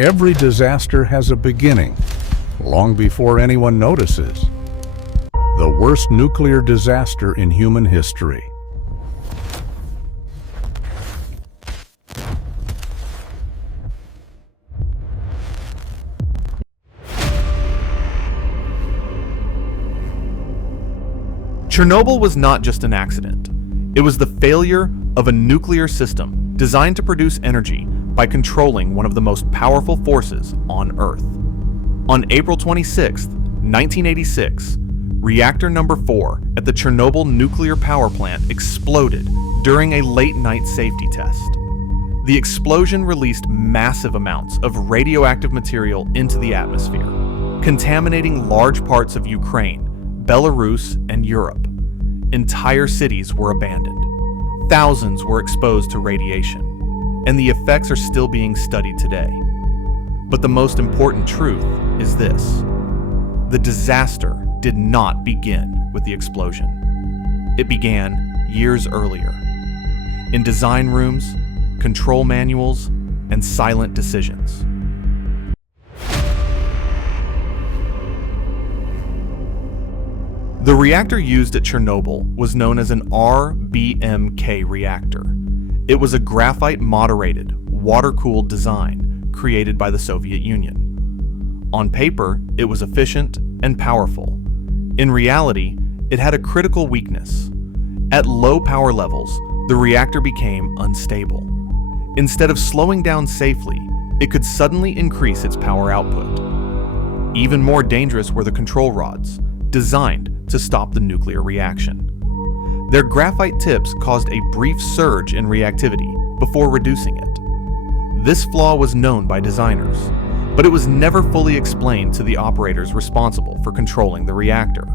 Every disaster has a beginning, long before anyone notices. The worst nuclear disaster in human history. Chernobyl was not just an accident. It was the failure of a nuclear system designed to produce energy by controlling one of the most powerful forces on Earth. On April 26, 1986, reactor number 4 at the Chernobyl nuclear power plant exploded during a late-night safety test. The explosion released massive amounts of radioactive material into the atmosphere, contaminating large parts of Ukraine, Belarus, and Europe. Entire cities were abandoned. Thousands were exposed to radiation, and the effects are still being studied today. But the most important truth is this: the disaster did not begin with the explosion. It began years earlier, in design rooms, control manuals, and silent decisions. The reactor used at Chernobyl was known as an RBMK reactor. It was a graphite-moderated, water-cooled design created by the Soviet Union. On paper, it was efficient and powerful. In reality, it had a critical weakness. At low power levels, the reactor became unstable. Instead of slowing down safely, it could suddenly increase its power output. Even more dangerous were the control rods, designed to stop the nuclear reaction. Their graphite tips caused a brief surge in reactivity before reducing it. This flaw was known by designers, but it was never fully explained to the operators responsible for controlling the reactor.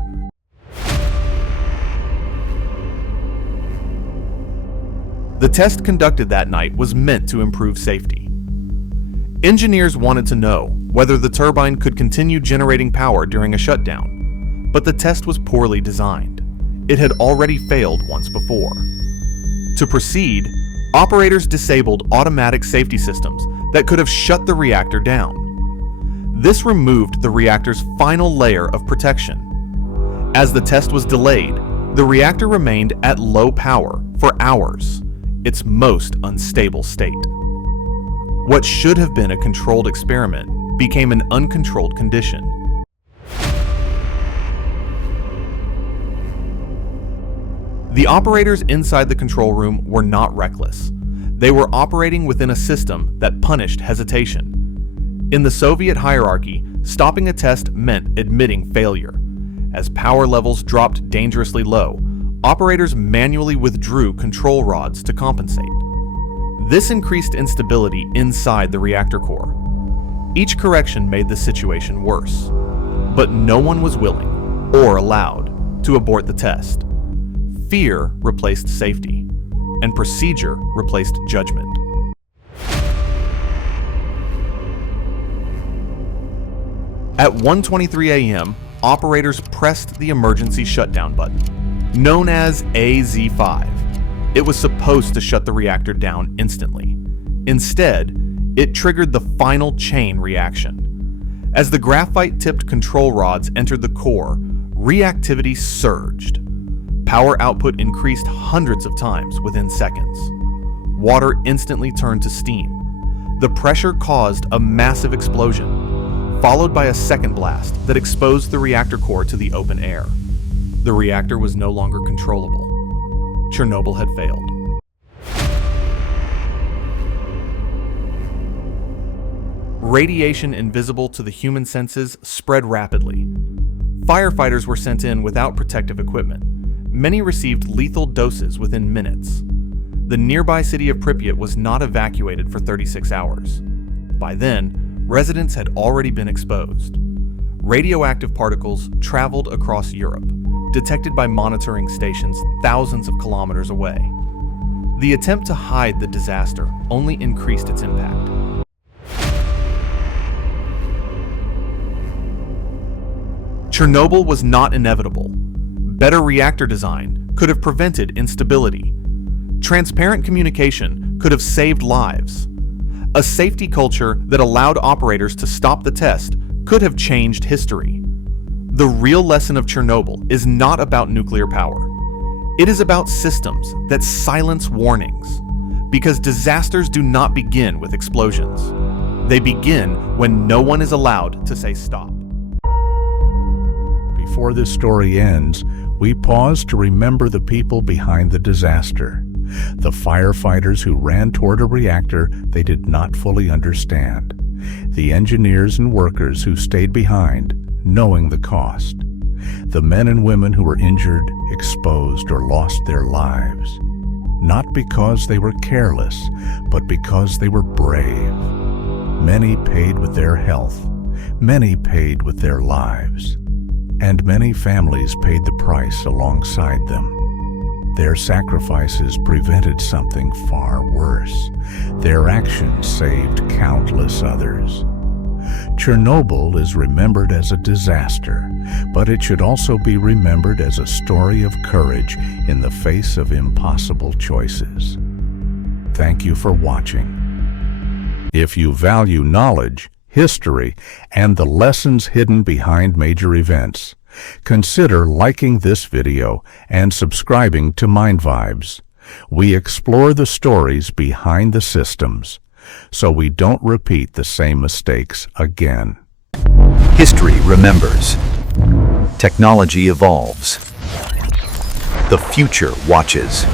The test conducted that night was meant to improve safety. Engineers wanted to know whether the turbine could continue generating power during a shutdown, but the test was poorly designed. It had already failed once before. To proceed, operators disabled automatic safety systems that could have shut the reactor down. This removed the reactor's final layer of protection. As the test was delayed, the reactor remained at low power for hours, its most unstable state. What should have been a controlled experiment became an uncontrolled condition. The operators inside the control room were not reckless. They were operating within a system that punished hesitation. In the Soviet hierarchy, stopping a test meant admitting failure. As power levels dropped dangerously low, operators manually withdrew control rods to compensate. This increased instability inside the reactor core. Each correction made the situation worse, but no one was willing, or allowed, to abort the test. Fear replaced safety, and procedure replaced judgment. At 1:23 a.m., operators pressed the emergency shutdown button, known as AZ5. It was supposed to shut the reactor down instantly. Instead, it triggered the final chain reaction. As the graphite-tipped control rods entered the core, reactivity surged. Power output increased hundreds of times within seconds. Water instantly turned to steam. The pressure caused a massive explosion, followed by a second blast that exposed the reactor core to the open air. The reactor was no longer controllable. Chernobyl had failed. Radiation invisible to the human senses spread rapidly. Firefighters were sent in without protective equipment. Many received lethal doses within minutes. The nearby city of Pripyat was not evacuated for 36 hours. By then, residents had already been exposed. Radioactive particles traveled across Europe, detected by monitoring stations thousands of kilometers away. The attempt to hide the disaster only increased its impact. Chernobyl was not inevitable. Better reactor design could have prevented instability. Transparent communication could have saved lives. A safety culture that allowed operators to stop the test could have changed history. The real lesson of Chernobyl is not about nuclear power. It is about systems that silence warnings, because disasters do not begin with explosions. They begin when no one is allowed to say stop. Before this story ends, we pause to remember the people behind the disaster. The firefighters who ran toward a reactor they did not fully understand. The engineers and workers who stayed behind, knowing the cost. The men and women who were injured, exposed, or lost their lives. Not because they were careless, but because they were brave. Many paid with their health. Many paid with their lives. And many families paid the price alongside them. Their sacrifices prevented something far worse. Their actions saved countless others. Chernobyl is remembered as a disaster, but it should also be remembered as a story of courage in the face of impossible choices. Thank you for watching. If you value knowledge, history, and the lessons hidden behind major events, consider liking this video and subscribing to MindVibes. We explore the stories behind the systems, so we don't repeat the same mistakes again. History remembers. Technology evolves. The future watches.